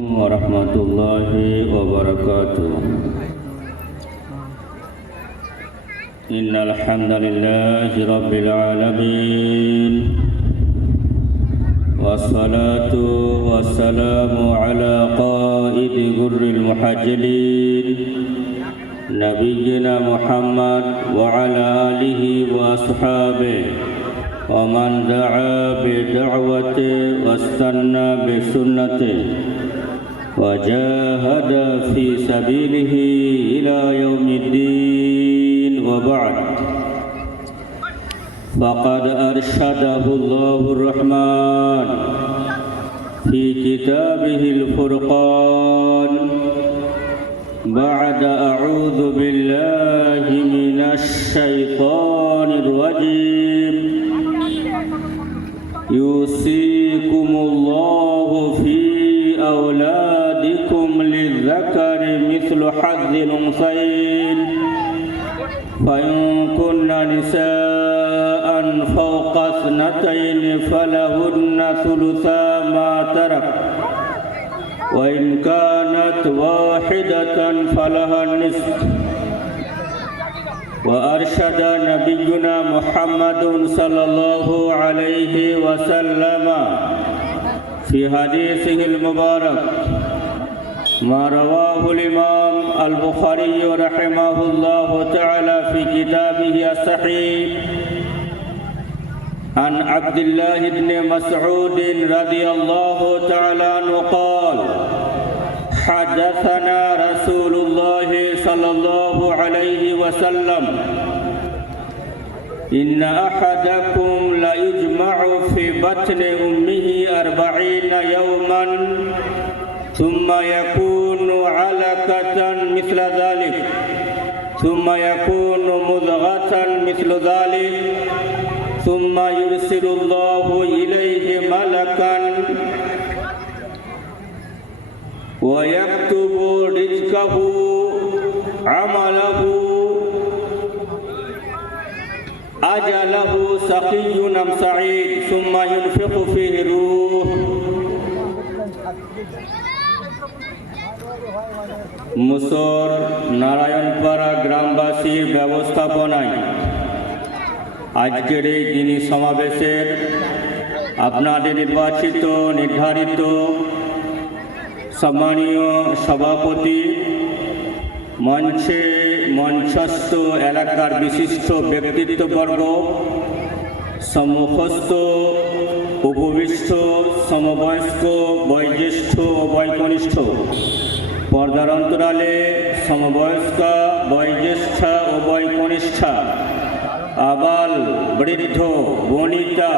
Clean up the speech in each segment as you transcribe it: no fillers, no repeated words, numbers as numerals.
warahmatullahi wabarakatuh. Innal hamdalillahi rabbil alamin. Wassalatu wassalamu ala qaidi ghurril muhajjalin nabiyyina Muhammad wa ala alihi wa ashabihi wa man da'a bi da'wati wastanna bi sunnati wa jahada fi sabilihi ila yaumiddin wa ba'd. Faqad arsyadahu Allahur Rahman fi kitabihil Furqan ba'da a'udzu billahi minasy syaithanir rajim. Yusikumullahu fi auladikum lidzakari mithlu hadzil unthayayn fa in kunna nisaan fawqa ithnatayn falahunna thulutha ma tarak wa in kanat wahidatan falaha nisfu. Wa arsyada nabiyyuna Muhammadun sallallahu alaihi wasallam fi haditsihil mubarak ma rawahu al-imam al-Bukhari rahimahullahu ta'ala fi kitabihi as-sahih an Abdullah ibn Mas'ud radhiyallahu ta'ala anhu qala حدثنا رسول الله صلى الله عليه وسلم إن أحدكم ليجمع في بطن أمه 40 يوما ثم يكون علقة مثل ذلك ثم يكون مضغة مثل ذلك ثم يرسل الله إليه ملكا ويكتب رزقه عمله أجله شقي أم سعيد ثم ينفخ فيه الروح. মুসর নারায়ণপাড়া গ্রামবাসীর ব্যবস্থাপনায় আজকের এই দিনী সমাবেশের আপনাদের নির্ধারিত সম্মানীয় সভাপতি, মঞ্চস্থ এলাকার বিশিষ্ট ব্যক্তিত্ববর্গ, সম্মুখস্থ উপবিষ্ট সমবয়স্ক বয়োজ্যেষ্ঠ ও বয়কনিষ্ঠ, পর্দার অন্তরালে সমবয়স্কা বয়োজ্যেষ্ঠা ও বয়কনিষ্ঠা, আবাল বৃদ্ধ বনিতা,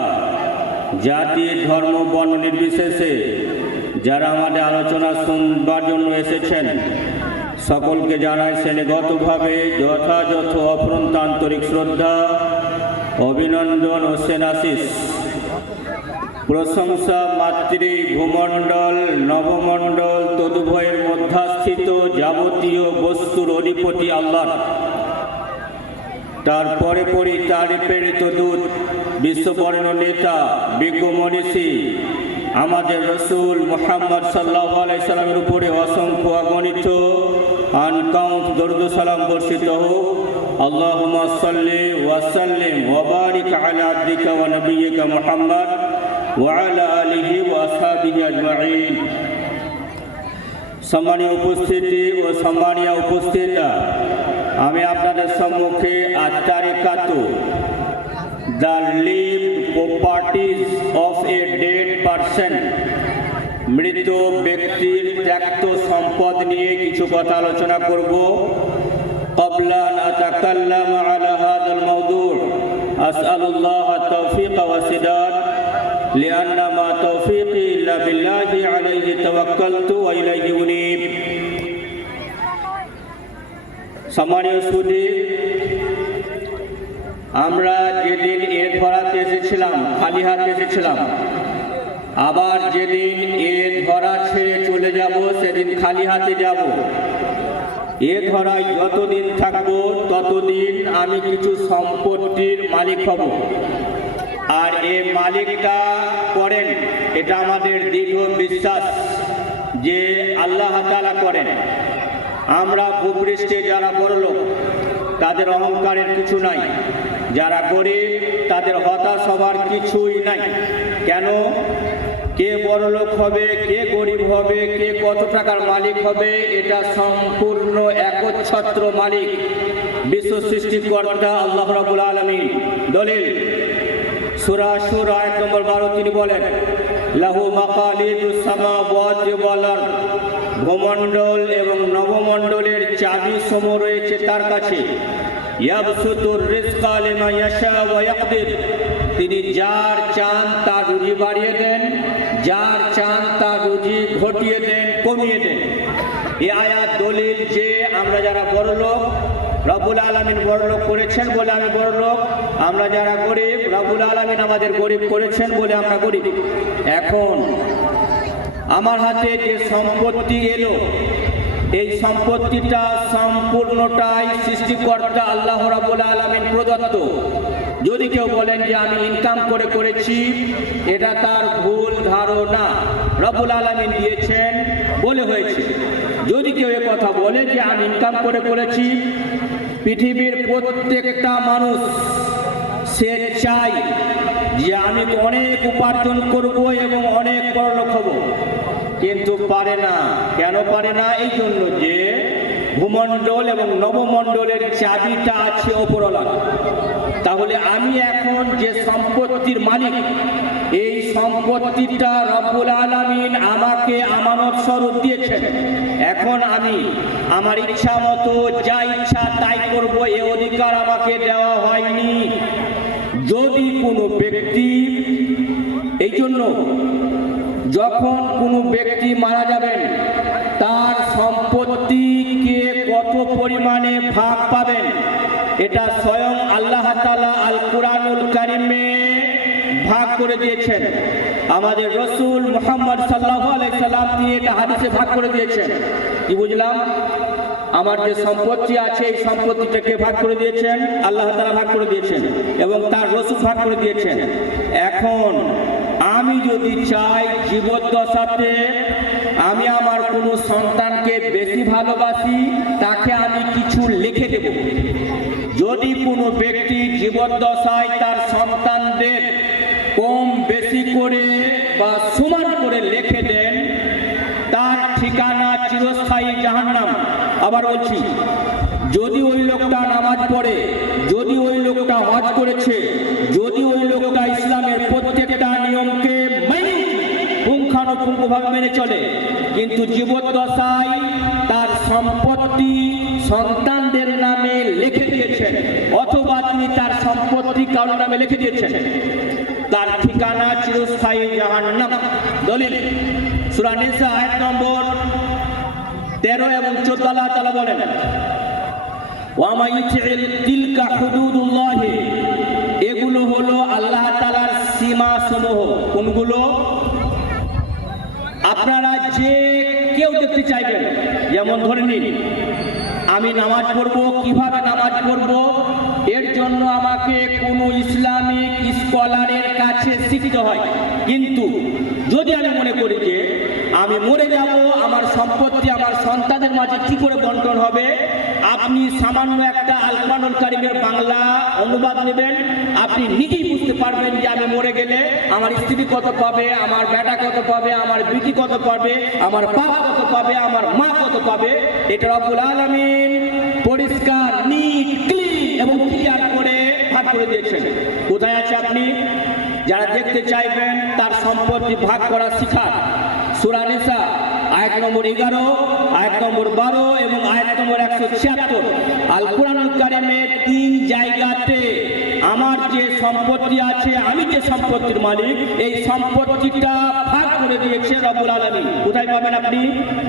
জাতি ধর্ম বর্ণ নির্বিশেষে যারা আমাদের আলোচনা শুনবার জন্য এসেছেন সকলকে জানাই শ্রেণীগতভাবে যথাযথ অফুরন্ত আন্তরিক শ্রদ্ধা, অভিনন্দন ও সেনাশিস। প্রশংসা মাতৃ ভূমণ্ডল নবমণ্ডল তদুভয়ের মধ্যাস্থিত যাবতীয় বস্তুর অধিপতি আল্লাহ, তারপরে পরি তারই প্রেরিত দূত বিশ্ববরেণ্য নেতা বিজ্ঞ মনীষী আমাদের রসুল মুহাম্মদ সাল্লাল্লাহু আলাইহি সাল্লামের উপরে অসংখ্য অগণিত আনকাউন্ট দরুদ সালাম বর্ষিত হোক। আল্লাহুম্মা সাল্লি ওয়া সাল্লিম ওয়া বারিক আলা আবদিকা ওয়া নাবিয়্যিকা মুহাম্মদ ওয়া আলা আলিহি ওয়া আসহাবিহি আজমাইন। সম্মানীয় উপস্থিতি ও সম্মানীয় উপস্থিতা, আমি আপনাদের সম্মুখে আত্মারিকাত the live properties of a dead person, মৃত ব্যক্তির ত্যক্ত সম্পদ নিয়ে কিছু কথা আলোচনা করব। ক্বাবলা আন আতাকাল্লামা আলা হাযাল মাওদু' আসআলুল্লাহ আত-তাওফীক ওয়া সাদাদ লিআন্না মা তাওফীকি ইল্লা বিল্লাহি আলাইহি তাওয়াক্কালতু ওয়া ইলাইহি উনীব। সম্মানীয় সুধী, আমরা যেদিন এ ধরাতে এসেছিলাম খালি হাতে এসেছিলাম, আবার যেদিন এ ধরা ছেড়ে চলে যাব সেদিন খালি হাতে যাব। এ ধরায় যতদিন থাকবো ততদিন আমি কিছু সম্পত্তির মালিক হব, আর এ মালিকটা করেন এটা আমাদের দৃঢ় বিশ্বাস। যে আল্লাহ তাআলা করেন। আমরা ভূপৃষ্ঠে যারা বড়লোক তাদের অহংকারের কিছু নাই, যারা গরিব তাদের হতাশ হবার কিছুই নাই। কেন? কে বড়লোক হবে, কে গরিব হবে, কে কত টাকার মালিক হবে, এটা সম্পূর্ণ একচ্ছত্র মালিক বিশ্ব সৃষ্টিকর্তা আল্লাহ রাব্বুল আলামিন। দলিল সূরা শুরা আয়াত নম্বর 12 তিনি বলেন, লাহু মাকালিদুস সামাওয়াতি ওয়াল আরদ, ভূমণ্ডল এবং নবমণ্ডলের চাবি সমূহ রয়েছে তার কাছে। ইয়াবসুতুর রিজকা লিমান ইয়াশা ওয়া ইয়াকদির, তিনি যার চান তার রুজি বাড়িয়ে দেন, যার চান তার রুজি ঘটিয়ে দেন, কমিয়ে দেন। এই আয়াত দলিল যে আমরা যারা বড়লোক রব্বুল আলামিন বড়লোক করেছেন বলে আমি বড়লোক, আমরা যারা গরিব রব্বুল আলামিন আমাদের গরিব করেছেন বলে আমরা গরিব। এখন আমার হাতে যে সম্পত্তি এলো, এই সম্পত্তিটা সম্পূর্ণটাই সৃষ্টিকর্তা আল্লাহ রাব্বুল আলামিন প্রদত্ত। যদি কেউ বলেন যে আমি ইনকাম করে করেছি, এটা তার ভুল ধারণা। রব্বুল আলামিন দিয়েছেন বলে হয়েছে। যদি কেউ এ কথা বলে যে আমি ইনকাম করে করেছি, পৃথিবীর প্রত্যেকটা মানুষ সে চাই যে আমি অনেক উপার্জন করব এবং অনেক বড়লোক হব, কিন্তু পারে না। কেন পারে না? এই জন্য যে ভূমণ্ডল এবং নবমণ্ডলের চাবিটা আছে ওপরওয়ালা। তাহলে আমি এখন যে সম্পত্তির মালিক, এই সম্পত্তিটা রব্বুল আলামিন আমাকে আমানত স্বরূপ দিয়েছেন। এখন আমি আমার ইচ্ছা মতো যা ইচ্ছা তাই করব, এ অধিকার আমাকে দেওয়া হয়নি। যদি কোনো ব্যক্তি, এই জন্য যখন কোনো ব্যক্তি মারা যাবেন, তার সম্পত্তিকে কত পরিমাণে ভাগ পাবেন, এটা স্বয়ং আল্লাহ তাআলা আল কুরআনুল কারীমে ভাগ করে দিয়েছেন। আমাদের রাসূল মুহাম্মদ সাল্লাল্লাহু আলাইহি সাল্লাম তিনি এটা হাদিসে ভাগ করে দিয়েছেন। কি বুঝলাম? আমার যে সম্পত্তি আছে এই সম্পত্তিটাকে ভাগ করে দিয়েছেন আল্লাহ তাআলা, ভাগ করে দিয়েছেন এবং তার রাসূল ভাগ করে দিয়েছেন। এখন আমি যদি চাই জীবদ্দশাতে আমি আমার কোনো সন্তানকে বেশি ভালোবাসি, তাকে আমি কিছু লিখে দেব। যদি কোনো ব্যক্তি জীবদ্দশায় তার সন্তানদের কম বেশি করে বা সমান করে লিখে দেন, তার ঠিকানা চিরস্থায়ী জাহান্নাম। আবার বলছি, যদি ওই লোকটা নামাজ পড়ে, যদি ওই লোকটা হজ করেছে, যদি ওই লোকটা ইসলামের প্রত্যেকটা নিয়মকে পুঙ্খানুপুঙ্খভাবে মেনে চলে, কিন্তু জীবদ্দশায় তার সম্পত্তি সন্তানদের নামে লিখে দিয়েছেন, অথবা তিনি তার সম্পত্তি কারোর নামে লিখে দিয়েছেন, তার ঠিকানা চিরস্থায়ী জাহান্নাম। দলিল সূরা নিসা আয়াত নম্বর 13 এবং 14 আল্লাহ তাআলা বলেন, ওয়া মা ইউতিল তিলকা হুদুদুল্লাহ, এগুলো হলো আল্লাহ তাআলার সীমা সমূহ। কোনগুলো? আপনারা যে কেউ দেখতে চাইবেন, যেমন ধরে নিন আমি নামাজ পড়বো, কিভাবে নামাজ পড়বো এর জন্য আমাকে কোনো ইসলামিক স্কলারের কাছে শিখতে হয়। কিন্তু যদি আমি মনে করি যে আমি মরে যাব, আমার সম্পত্তি আমার সন্তানদের মাঝে কি করে বন্টন হবে, আপনি সামান্য একটা আল কুরআনুল কারীমের বাংলা অনুবাদ নেবেন, আপনি নিজেই বুঝতে পারবেন যে আমি মরে গেলে আমার স্ত্রী কত পাবে, আমার বেটা কত পাবে, আমার বিটি কত পাবে, আমার বাবা কত পাবে, আমার মা কত পাবে। এটা রব্বুল আলামিন পরিষ্কার, নিট, ক্লিন এবং ক্লিয়ার করে ভাগ করে দিয়েছেন। কোথায় আছে আপনি? যারা দেখতে চাইবেন তার সম্পত্তি ভাগ করা শিখার, সূরা নিসা আয়াত নম্বর 11, আয়াত নম্বর 12 এবং আয়াত নম্বর 176 আল কুরআনুল কারীমের 3 জায়গাতে আমার যে সম্পত্তি আছে, আমি যে সম্পত্তির মালিক, এই সম্পত্তিটা ভাগ করে দিয়েছে রব্বুল আলামিন। কোথায় পাবেন আপনি?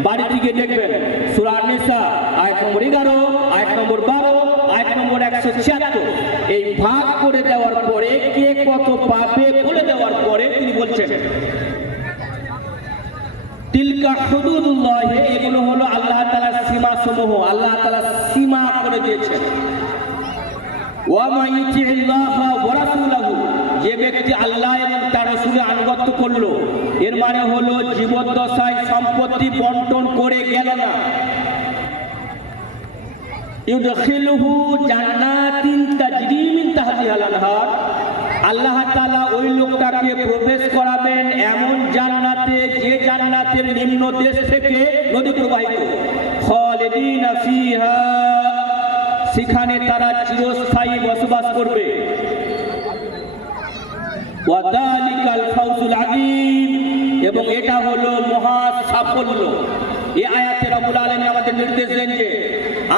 বাড়ি থেকে দেখবেন সূরা নিসা আয়াত নম্বর 11, আয়াত নম্বর 12, আয়াত নম্বর 176। এই ভাগ করে দেওয়ার পরে কে কত পাবে বলে দেওয়ার পরে তিনি বলছেন, তিলকা হুদুদুল্লাহ, এগুলো হলো আল্লাহ তাআলার সীমা সমূহ। আল্লাহ তাআলা সীমা করে দিয়েছেন। ওয়া মা ইউতিল্লাহ ওয়া রাসূলহু, যে ব্যক্তি আল্লাহ এবং তার রাসূলের আনুগত্য করলো, এর মানে হলো জীবদ্দশায় সম্পত্তি বন্টন করে গেল না। ইউদখিলুহু জান্নাতিন তাজরি মিন তাহতিহাল আনহার, আল্লাহ তাআলা ওই লোকটাকে প্রবেশ করাবেন এমন জান্নাতে, যে জান্নাতের নিম্ন দেশ থেকে নদী প্রবাহিত। খালিদিনা ফিহা, সেখানে তারা চিরস্থায়ী বসবাস করবে। ওয়া যালিকাল ফাউজুল আযীম, এবং এটা হলো মহা সাফল্য। এই আয়াতে রব্বুল আলামিন আমাদের নির্দেশ দেন যে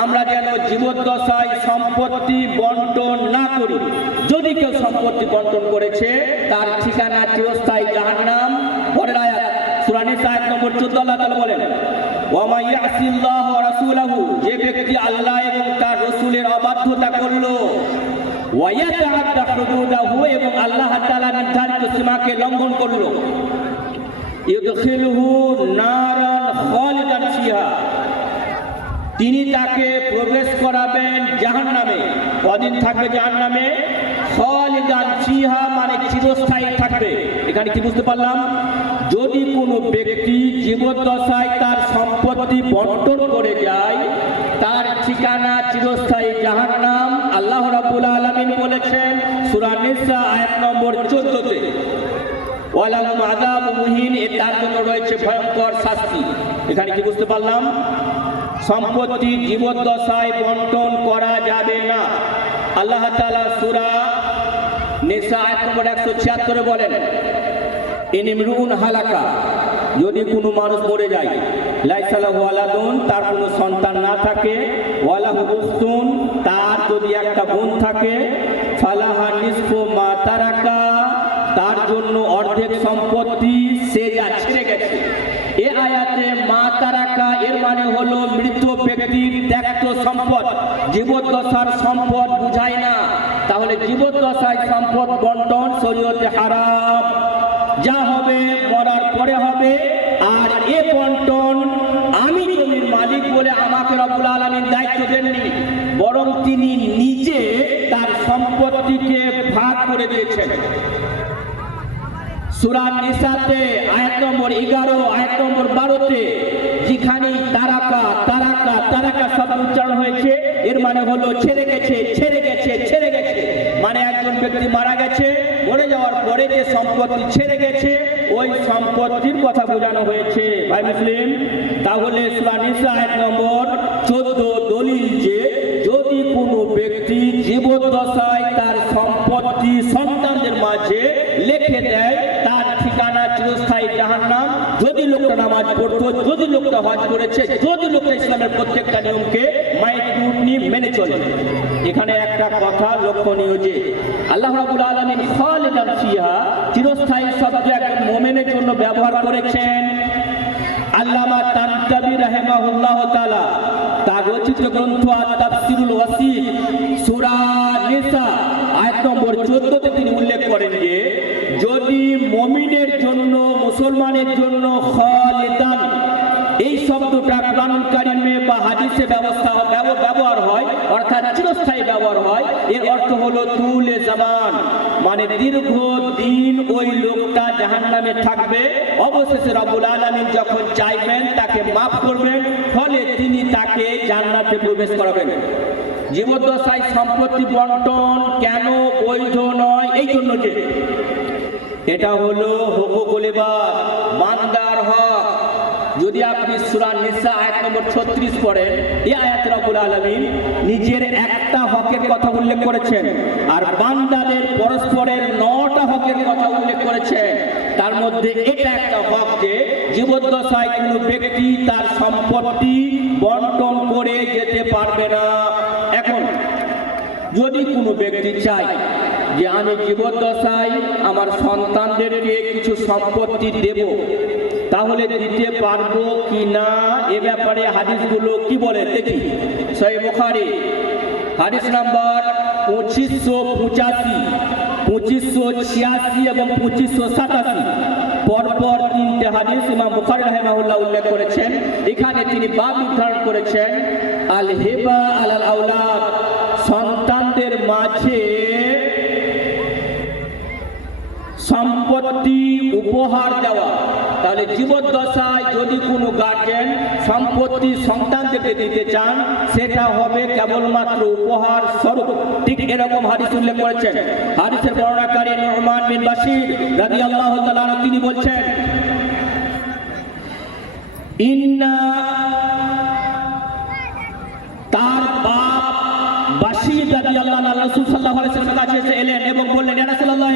আমরা যেন জীবদ্দশায় সম্পত্তি বন্টন না করি। যদি কেউ সম্পত্তি বন্টন করেছে তার ঠিকানা চিরস্থায়ী জাহান্নাম। পরের আয়াত সূরা নিসা আয়াত নম্বর 14, আল্লাহ তাআলা বলেন, ওয়া মা ইয়াসিল্লাহু ওয়া রাসূলুহু, যে ব্যক্তি আল্লাহ এবং তার রাসূলের অবাধ্যতা করলো, ওয়া ইয়াতাআদ্দা হুদুদাহু, এবং আল্লাহ তাআলা নির্ধারিত সীমাকে লঙ্ঘন করলো, ইউদখিলুহু নারান খালিদান ফিহা, তিনি তাকে প্রবেশ করাবেন জাহান্নামে। কদিন থাকবে জাহান্নামে? খালিদান ফিহা মানে চিরস্থায়ী থাকবে। এখানে কি বুঝতে পারলাম? যদি কোনো ব্যক্তি জীবদ্দশায় তার সম্পত্তি বন্টন করে যায়, তার ঠিকানা চিরস্থায়ী জাহান্নাম। আল্লাহ রাব্বুল আলামিন বলেছেন সূরা নিসা আয়াত নম্বর 14-তে, ওয়ালাহুম আযাবুম মুহিন, তার জন্য রয়েছে ভয়ঙ্কর শাস্তি। এখানে কি বুঝতে পারলাম? সম্পত্তি জীবদ্দশায় বন্টন করা যাবে না। আল্লাহ তাআলা সূরা নিসা আয়াত নম্বর 176 বলেন, ইনিমরুন হালাকা, যদি কোনো মানুষ মরে যায়, লাইসা লাহু ওয়ালাদুন, তার কোনো সন্তান না থাকে, ওয়ালাহু উখতুন, তার যদি একটা বোন থাকে, ফালাহা নিসফু মা তারাকা, তার জন্য অর্ধেক সম্পত্তি সে যা ছেড়ে গেছে। এ আয়াতে মা তারাকা এর মানে হলো মৃত ব্যক্তির ত্যাক্ত সম্পদ, জীবদ্দশার সম্পদ বুঝায় না। তাহলে জীবদ্দশায় সম্পদ বন্টন শরীয়তে হারাম। যা হবে মরার পরে হবে। আর এ বন্টন আমি জমির মালিক বলে আমাকে রব্বুল আলামিন দায়িত্ব দেননি, বরং তিনি নিজে তার সম্পত্তিকে ভাগ করে দিয়েছেন। সূরা নিসাতে আয়াত নম্বর 11, আয়াত নম্বর 12-তে যেখানে তারাকা তারাকা তারাকা শব্দ উচ্চারণ হয়েছে, এর মানে হলো ছেড়ে গেছে, ছেড়ে গেছে, ছেড়ে গেছে। মানে একজন ব্যক্তি মারা গেছে, মরে যাওয়ার পরে যে সম্পত্তি ছেড়ে গেছে, ওই সম্পত্তির কথা বোঝানো হয়েছে। ভাই মুসলিম, তাহলে সূরা নিসা আয়াত নম্বর 14 দলিল যে যদি কোনো ব্যক্তি জীবদ্দশায় তার সম্পত্তি সন্তানদের মাঝে লিখে দেয়, তার ঠিকানা চিরস্থায়ী জাহান্নাম। যদি লোকটা নামাজ পড়তো, যদি লোকটা হজ করেছে, যদি লোকটা ইসলামের প্রত্যেকটা নিয়মকে মাইন্যুটলি মেনে চলে। এখানে একটা কথা লক্ষণীয় যে আল্লাহ রাব্বুল আলামিন খালিদান ফিহা চিরস্থায়ী শব্দ একজন মুমিনের জন্য ব্যবহার করেছেন। আল্লামা তানতাবি রাহিমাহুল্লাহ তাআলা তার রচিত গ্রন্থ আত-তাফসীরুল ওয়াসিত সূরা নিসা আয়াত নম্বর 14-তে তিনি উল্লেখ করেন যে যদি মুমিনের জন্য, মুসলমানের জন্য খালিদান এই শব্দটা কোরআনুল কারীমে বা হাদিসে ব্যবহার হয়, অর্থাৎ চিরস্থায়ী ব্যবহার হয়, এর অর্থ হলো তুলে জামান, মানে দীর্ঘ দিন ওই লোকটা জাহান্নামে থাকবে। অবশেষে রব্বুল আলামিন যখন চাইবেন তাকে মাফ করবেন, ফলে তিনি তাকে জান্নাতে প্রবেশ করাবেন। জীবদ্দশায় সম্পত্তি বন্টন কেন বৈধ নয়? এই জন্য যে এটা হলো হুকুকুল ইবাদ, বান্দার হক। যদি আপনি সূরা নিসা আয়াত নম্বর 36 পড়েন, এই আয়াতে রব্বুল আলামিন নিজের একটা হকের কথা উল্লেখ করেছেন, আর বান্দাদের পরস্পরের 9টা হকের কথা উল্লেখ করেছেন। তার মধ্যে এটা একটা হক যে জীবদ্দশায় কোনো ব্যক্তি তার সম্পত্তি বন্টন করে যেতে পারবে না। এখন যদি কোনো ব্যক্তি চায় যে আমি জীবদ্দশায় আমার সন্তানদেরকে কিছু সম্পত্তি দেব, তাহলে দিতে পারবো কি না, এ ব্যাপারে হাদিসগুলো কি বলে দেখি। সহিহ বুখারী হাদিস নাম্বার 2585, 2586 এবং 2587 পরপর 3টে হাদিস ইমাম বুখারী রাহিমাহুল্লাহ উল্লেখ করেছেন। এখানে তিনি বাব নির্ধারণ করেছেন আল হিবা আলাল আওলাদ, সন্তানদের মাঝে সম্পত্তি উপহার দেওয়া। তাহলে জীবদ্দশায় যদি কোনো গার্জেন সম্পত্তি সন্তানদেরকে দিতে চান সেটা হবে কেবলমাত্র উপহার স্বরূপ। ঠিক এরকম হাদিস উল্লেখ করেছেন। হাদিসের বর্ণনাকারী নুরমান বিন বাশির রাদিয়াল্লাহু তাআলা তিনি বলছেন, তার বাপ বাশির রাদিয়াল্লাহু আনহু রাসূল সাল্লাল্লাহু আলাইহি ওয়াসাল্লামের কাছে এসে এলেন এবং বললেন, ইয়া রাসূলুল্লাহ,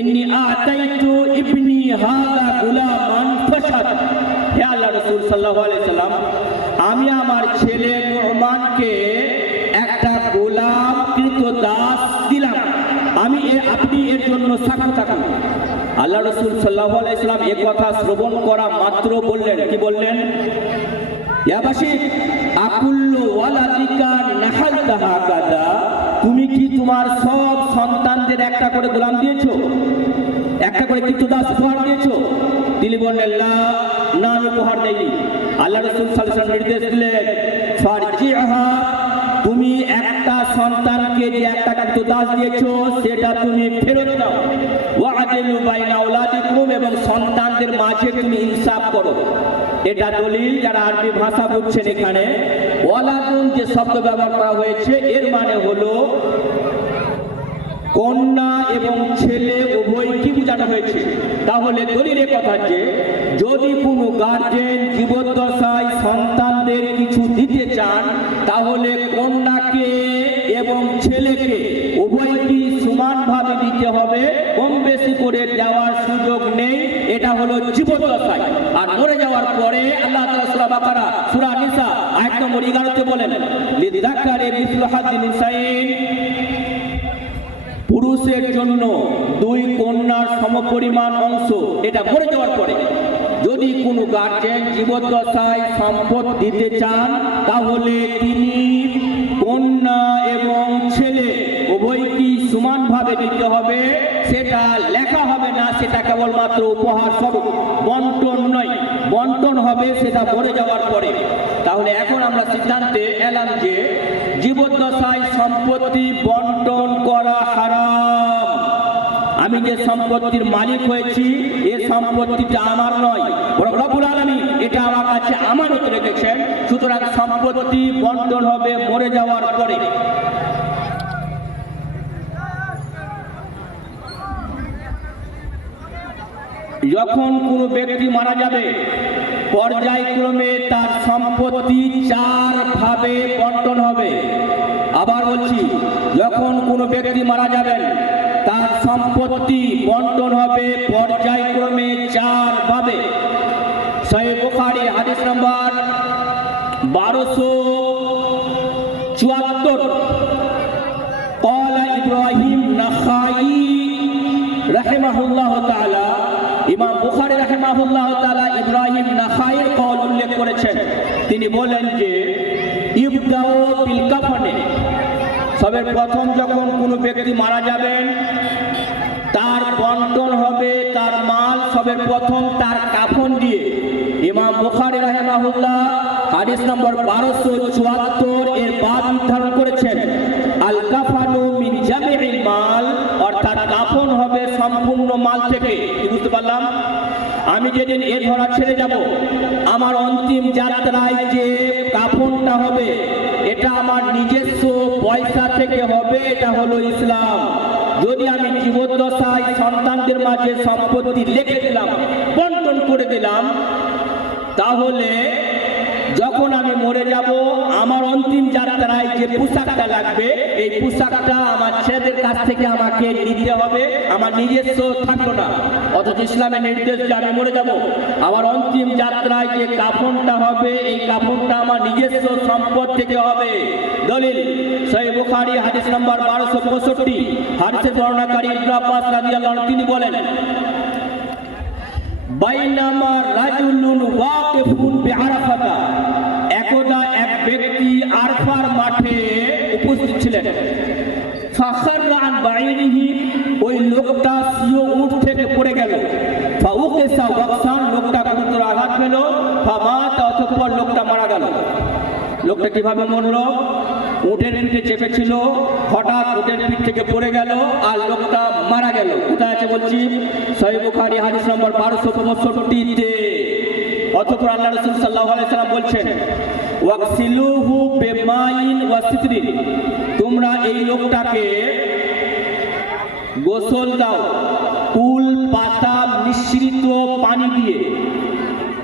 ইন্নী আতাইতু ইবনি হাযা গুলামান ফাশাদ। হে আল্লাহর রাসূল সাল্লাল্লাহু আলাইহি ওয়াসাল্লাম, আমি আমার ছেলে নুরমানকে একটা গোলাম কৃতদাস দিলাম, আপনি এর জন্য সাক্ষ্য থাকুন। আল্লাহ রাসূল সাল্লাল্লাহু আলাইহি ওয়াসাল্লাম এই কথা শ্রবণ করা মাত্র বললেন, কি বললেন? ইয়া বাশির আকুল্লু ওয়ালাদিকা নাহালতাহা কাদা, তুমি কি তোমার সব সন্তানদের একটা করে গোলাম দিয়েছো, একটা করে কৃতদাস উপহার দিয়েছো? তিনি বললেন, না, আমি উপহার দেইনি। আল্লাহ রাসূল সাল্লাল্লাহু আলাইহি ওয়াসাল্লাম নির্দেশ দিলেন, ফারজিহা, তুমি একটা সন্তানকে যে একটা কৃতদাস দিয়েছো সেটা তুমি ফেরত দাও। ওয়াআদিলু বাইনা আওলাদিকুম, এবং সন্তানদের মাঝে তুমি ইনসাফ করো। এটা দলিল, যারা আরবি ভাষা বুঝছেন এখানে ওয়ালাদুন যে শব্দ ব্যবহার করা হয়েছে এর মানে হলো কন্যা এবং ছেলে উভয়কে বোঝানো হয়েছে। তাহলে দলিলের কথা যে যদি কোনো গার্জেন জীবদ্দশায় সন্তানদের কিছু দিতে চান তাহলে কন্যাকে এবং ছেলেকে উভয়কে সমানভাবে দিতে হবে, কম বেশি করে দেওয়ার সুযোগ নেই। এটা হলো জীবদ্দশায়। আর মরে যাওয়ার পরে আল্লাহ তাআলা সূরা বাকারা সূরা নিসা আয়াত নম্বর 11-তে বলেন, লিযাকারি মিসলু হাযিল উনসাইন, পুরুষের জন্য দুই কন্যার সমপরিমাণ অংশ। এটা মরে যাওয়ার পরে যদি কোনো গার্জেন জীবদ্দশায় সম্পদ দিতে চান তাহলে তিনি কন্যা এবং ছেলে উভয়কে সমানভাবে দিতে হবে। সেটা লেখা হবে না, সেটা কেবলমাত্র উপহার স্বরূপ, বন্টন নয়। বন্টন হবে সেটা মরে যাওয়ার পরে। তাহলে এখন আমরা সিদ্ধান্তে এলাম যে জীবদ্দশায় সম্পত্তি বন্টন করা হারাম। আমি যে সম্পত্তির মালিক হয়েছি এ সম্পত্তিটা আমার নয়, বরং রব্বুল আলামিন এটা আমার কাছে আমানত রেখেছেন। সুতরাং সম্পত্তি বন্টন হবে মরে যাওয়ার পরে। যখন কোনো ব্যক্তি মারা যাবে পর্যায়ক্রমে তার সম্পত্তি 4 ভাবে বন্টন হবে। আবার বলছি, যখন কোনো ব্যক্তি মারা যাবেন তার সম্পত্তি বন্টন হবে পর্যায়ক্রমে 4 ভাবে। সহিহ বুখারী হাদিস নাম্বার 1274। ক্বালা ইব্রাহিম নাখাই রাহিমাহুল্লাহ তাআলা, ইমাম বুখারী রাহিমাহুল্লাহ তাআলা ইব্রাহিম নাখাইয়ের কওল উল্লেখ করেছেন। তিনি বলেন যে ইবদাউ বিল কাফনে, সবের প্রথম যখন কোনো ব্যক্তি মারা যাবেন তার বন্টন হবে তার মাল সবের প্রথম তার কাফন দিয়ে। ইমাম বুখারী রাহিমাহুল্লাহ হাদিস নম্বর 1274 এর বাব নির্ধারণ করেছেন, আল কাফানু মিন জামিইল মাল, অর্থাৎ কাফন হবে সম্পূর্ণ মাল থেকে। কি বুঝতে পারলাম? আমি যেদিন এ ধরা ছেড়ে যাব আমার অন্তিম যাত্রায় যে কাফনটা হবে এটা আমার নিজস্ব পয়সা থেকে হবে। এটা হলো ইসলাম। যদি আমি জীবদ্দশায় সন্তানদের মাঝে সম্পত্তি লিখে দিলাম, বন্টন করে দিলাম, তাহলে যখন আমি মরে যাব আমার অন্তিম যাত্রায় যে পোশাকটা লাগবে এই পোশাকটা আমার ছেলেদের কাছ থেকে আমাকে নিতে হবে, আমার নিজস্ব থাকলো না। অথচ ইসলামের নির্দেশ যে আমি মরে যাব আমার অন্তিম যাত্রায় যে কাফনটা হবে এই কাফনটা আমার নিজস্ব সম্পদ থেকে হবে। দলিল সহিহ বুখারী হাদিস নাম্বার 1265। হাদিসের বর্ণনাকারী ইবনে আব্বাস রাদিয়াল্লাহু আনহু তিনি বলেন, বাইনামা রাজুলুন ওয়াকিফুন বিআরাফাতা, একদা এক ব্যক্তি আরফার মাঠে উপস্থিত ছিলেন। ফাখাররা আন বাইরিহি, ওই লোকটা সিও উট থেকে পড়ে গেল। ফাউকিসা ওয়াকসান, লোকটা গুরুতর আঘাত পেল। ফামাত, অতঃপর লোকটা মারা গেল। লোকটা কিভাবে মরল? উটের পিঠে চেপেছিল, হঠাৎ উটের পিঠ থেকে পড়ে গেল আর লোকটা মারা গেল। কোথায় আছে বলছি? সহিহ বুখারী হাদিস নম্বর 1265-তে। অতঃপর আল্লাহ রাসূল সাল্লাল্লাহু আলাইহি সাল্লাম বলছেন, ওয়াগসিলুহু বিমাইন ওয়া সিদরিন, তোমরা এই লোকটাকে গোসল দাও কুল পাতা মিশ্রিত পানি দিয়ে।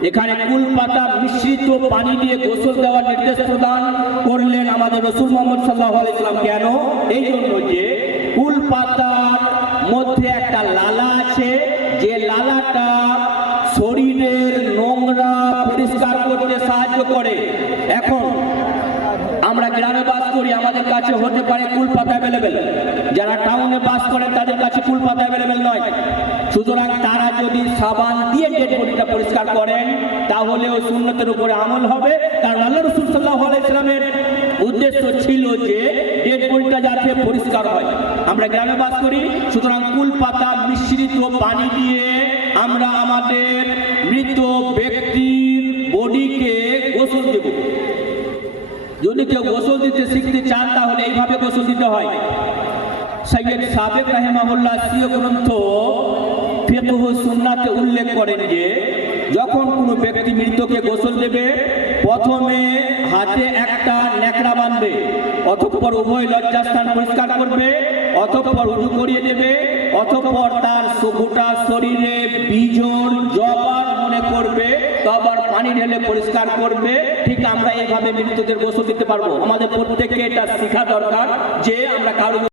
এখানে কুল পাতা মিশ্রিত পানি দিয়ে গোসল দেওয়ার নির্দেশ প্রদান করলেন আমাদের রাসূল মুহাম্মদ সাল্লাল্লাহু আলাইহি সাল্লাম। কেন? এই জন্য যে কুল পাতার মধ্যে একটা লালা আছে, যে লালাটা শরীরের নোংরা পরিষ্কার করতে সাহায্য করে। এখন আমরা গ্রামে বাস করি, আমাদের কাছে হতে পারে কুল পাতা অ্যাভেলেবেল, যারা টাউনে বাস করেন তাদের কাছে কুল পাতা অ্যাভেলেবেল নয়। সুতরাং তারা যদি সাবান দিয়ে ডেড বডিটা পরিষ্কার করেন তাহলে ওই সুন্নতের উপরে আমল হবে, কারণ আল্লাহ রাসূল সাল্লাল্লাহু আলাইহি সাল্লামের উদ্দেশ্য ছিল যে ডেড বডিটা যাতে পরিষ্কার হয়। আমরা গ্রামে বাস করি, সুতরাং কুল পাতা মিশ্রিত পানি দিয়ে আমরা আমাদের মৃত ব্যক্তির বডিকে গোসল দেব। যদি কেউ গোসল দিতে শিখতে চান তাহলে এইভাবে গোসল দিতে হয়। সৈয়দ সাবেক রাহিমাহুল্লাহ সিয় গ্রন্থ ফিকহ সুন্নাতে উল্লেখ করেন যে যখন কোনো ব্যক্তি মৃতকে গোসল দেবে, প্রথমে হাতে একটা ন্যাকড়া বাঁধবে, অতঃপর উভয় লজ্জাস্থান পরিষ্কার করবে, অতঃপর উযু করিয়ে দেবে, অতঃপর তার গোটা শরীরে বীজর জবার মনে করবে, তবার পানি ঢেলে পরিষ্কার করবে। ঠিক আমরা এইভাবে মৃতদের গোসল দিতে পারবো। আমাদের প্রত্যেককে এটা শেখা দরকার যে আমরা কারো